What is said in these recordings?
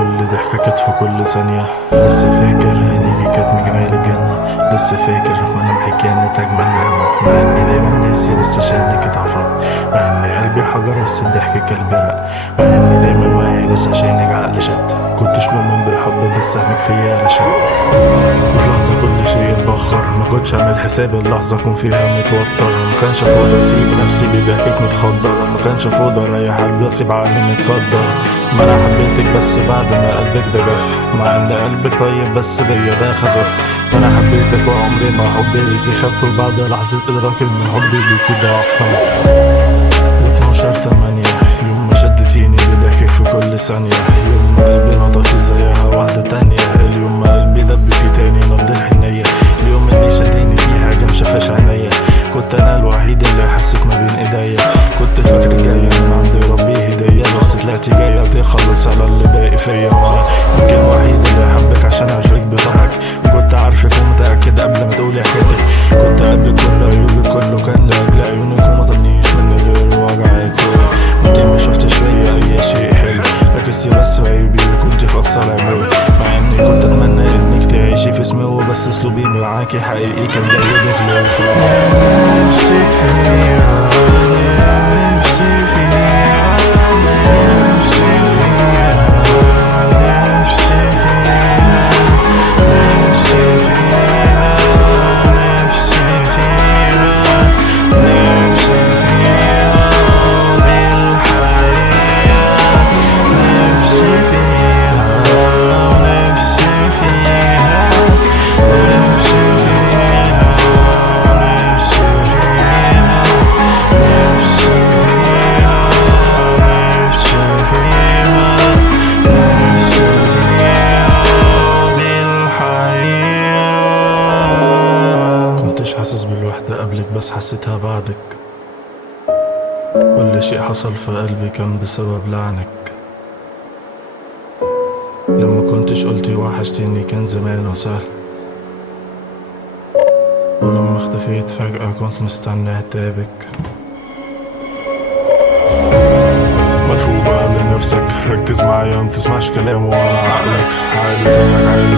كل ضحكة كانت في كل ثانية. لسه فاكر عينيكي كانت من جمال الجنة. لسه فاكر ملامحك كانت أجمل نعمة. مع إني دايما ناسي بس عشانك اتعفرت. مع إن قلبي حجر بس الضحك كالبرق. مع إني دايما واعي بس عشانك عقل شت. كنتش مؤمن بالحب بس سهمك فيا رشا. وفي لحظة كل شيء اتبخر. ما كنتش عامل حساب اللحظة اكون فيها متوتر. ما كانش فاضي اسيب نفسي بضحكك متخدر. ما كانش فاضي اريح قلبي واسيب عقلي متقدر. ما انا حبيتك بس بعد ما قلبك ده جف. مع ان قلبك طيب بس بيا ده خزف. ما انا حبيتك وعمري ما حبي ليكي خف. وبعد لحظة ادراك ان حبي ليكي ضعف. 12/8 يوم ما شدتيني بضحكك في كل ثانية. يوم ما قلبي نطف زيها واحدة تانية. اليوم ما قلبي دب فيه تاني نبض الحنية. اليوم اللي شديني فيه حاجة مشافهاش عينيا. كنت انا الوحيد اللي حسيت ما بين ايديا. كنت فاكر جاية من عند ربي هدية. بس طلعتي جاية تخلص على اللي باقي فيا. يمكن الوحيد اللي حبك عشان عارفك بطبعك. كنت عارفك ومتأكد قبل ما تقولي حكايتك. كنت قبل كل عيوبك كله كان لأجل عيونك. وما طلنيش مني غير وجعك. ممكن ما شفتش فيا اي شيء حلو. ركزتي بس في عيوبي وكنت في اقصى العمر. مع اني كنت اتمنى انك تعيشي في سمو. بس اسلوبي معاكي حقيقي كان جاي بخلاف. نفسي فيها نفسي فيها نفسي فيها نفسي فيها نفسي فيها نفسي فيها نفسي فيها دي الحياة. نفسي فيها نفسي فيها نفسي فيها نفسي فيها نفسي فيها نفسي فيها نفسي فيها دي الحياة. كنتش حاسس بالوحدة قبلك بس حسيتها بعدك. كل شيء حصل في قلبي كان بسبب لعنك. لما كنتش قلتي وحشتني كان زمان وسهل. ولما اختفيت فجأة كنت مستني عتابك. مدفوع بقى لنفسك. ركز معايا ومتسمعش كلامه ولا عقلك. عارف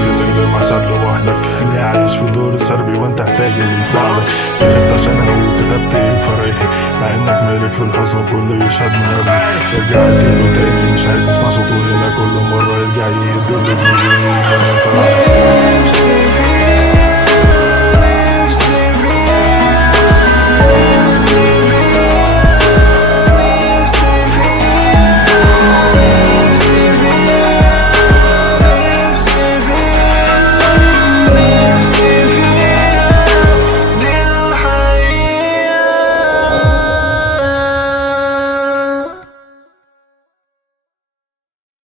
انك ده محسب لوحدك. ليه عايش في دور سربي وانت محتاج اللي يساعدك. كتبت عشانها وكتبت ايه الفرق. مع انك مالك في الحزن وكله يشهد مهابي. رجعت له تاني مش عايز اسمع صوته هنا. كل مرة يرجع يهد اللي بيجي.